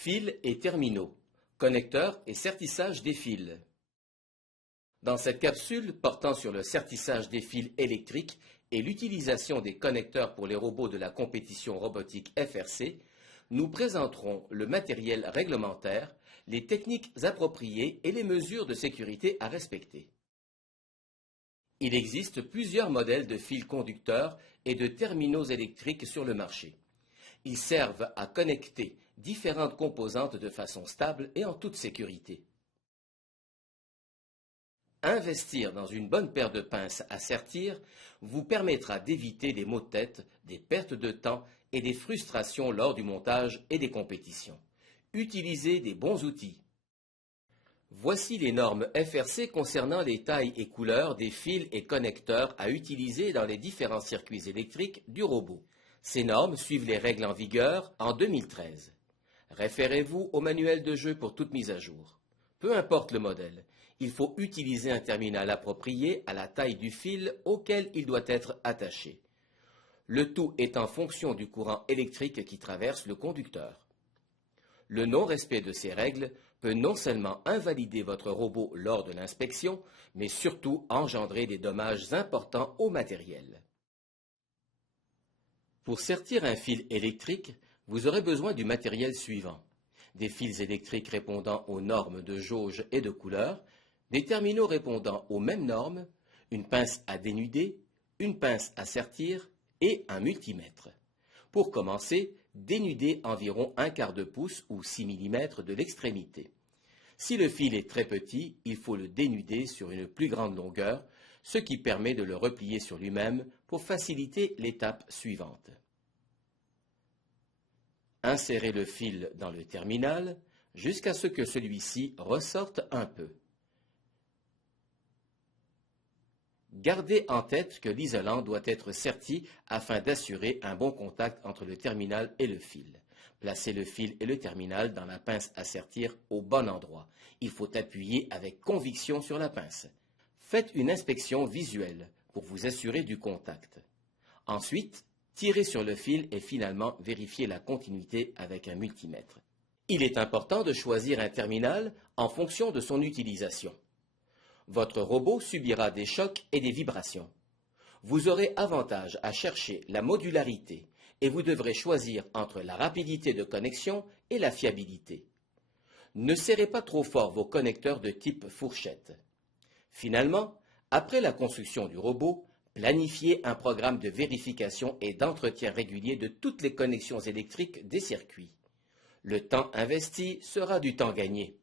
Fils et terminaux, connecteurs et sertissage des fils. Dans cette capsule portant sur le sertissage des fils électriques et l'utilisation des connecteurs pour les robots de la compétition robotique FRC, nous présenterons le matériel réglementaire, les techniques appropriées et les mesures de sécurité à respecter. Il existe plusieurs modèles de fils conducteurs et de terminaux électriques sur le marché. Ils servent à connecter différentes composantes de façon stable et en toute sécurité. Investir dans une bonne paire de pinces à sertir vous permettra d'éviter des maux de tête, des pertes de temps et des frustrations lors du montage et des compétitions. Utilisez des bons outils. Voici les normes FRC concernant les tailles et couleurs des fils et connecteurs à utiliser dans les différents circuits électriques du robot. Ces normes suivent les règles en vigueur en 2013. Référez-vous au manuel de jeu pour toute mise à jour. Peu importe le modèle, il faut utiliser un terminal approprié à la taille du fil auquel il doit être attaché. Le tout est en fonction du courant électrique qui traverse le conducteur. Le non-respect de ces règles peut non seulement invalider votre robot lors de l'inspection, mais surtout engendrer des dommages importants au matériel. Pour sertir un fil électrique, vous aurez besoin du matériel suivant: des fils électriques répondant aux normes de jauge et de couleur, des terminaux répondant aux mêmes normes, une pince à dénuder, une pince à sertir et un multimètre. Pour commencer, dénudez environ 1/4 de pouce ou 6 mm de l'extrémité. Si le fil est très petit, il faut le dénuder sur une plus grande longueur, ce qui permet de le replier sur lui-même pour faciliter l'étape suivante. Insérez le fil dans le terminal jusqu'à ce que celui-ci ressorte un peu. Gardez en tête que l'isolant doit être serti afin d'assurer un bon contact entre le terminal et le fil. Placez le fil et le terminal dans la pince à sertir au bon endroit. Il faut appuyer avec conviction sur la pince. Faites une inspection visuelle pour vous assurer du contact. Ensuite, tirez sur le fil et finalement vérifiez la continuité avec un multimètre. Il est important de choisir un terminal en fonction de son utilisation. Votre robot subira des chocs et des vibrations. Vous aurez avantage à chercher la modularité et vous devrez choisir entre la rapidité de connexion et la fiabilité. Ne serrez pas trop fort vos connecteurs de type fourchette. Finalement, après la construction du robot, planifiez un programme de vérification et d'entretien régulier de toutes les connexions électriques des circuits. Le temps investi sera du temps gagné.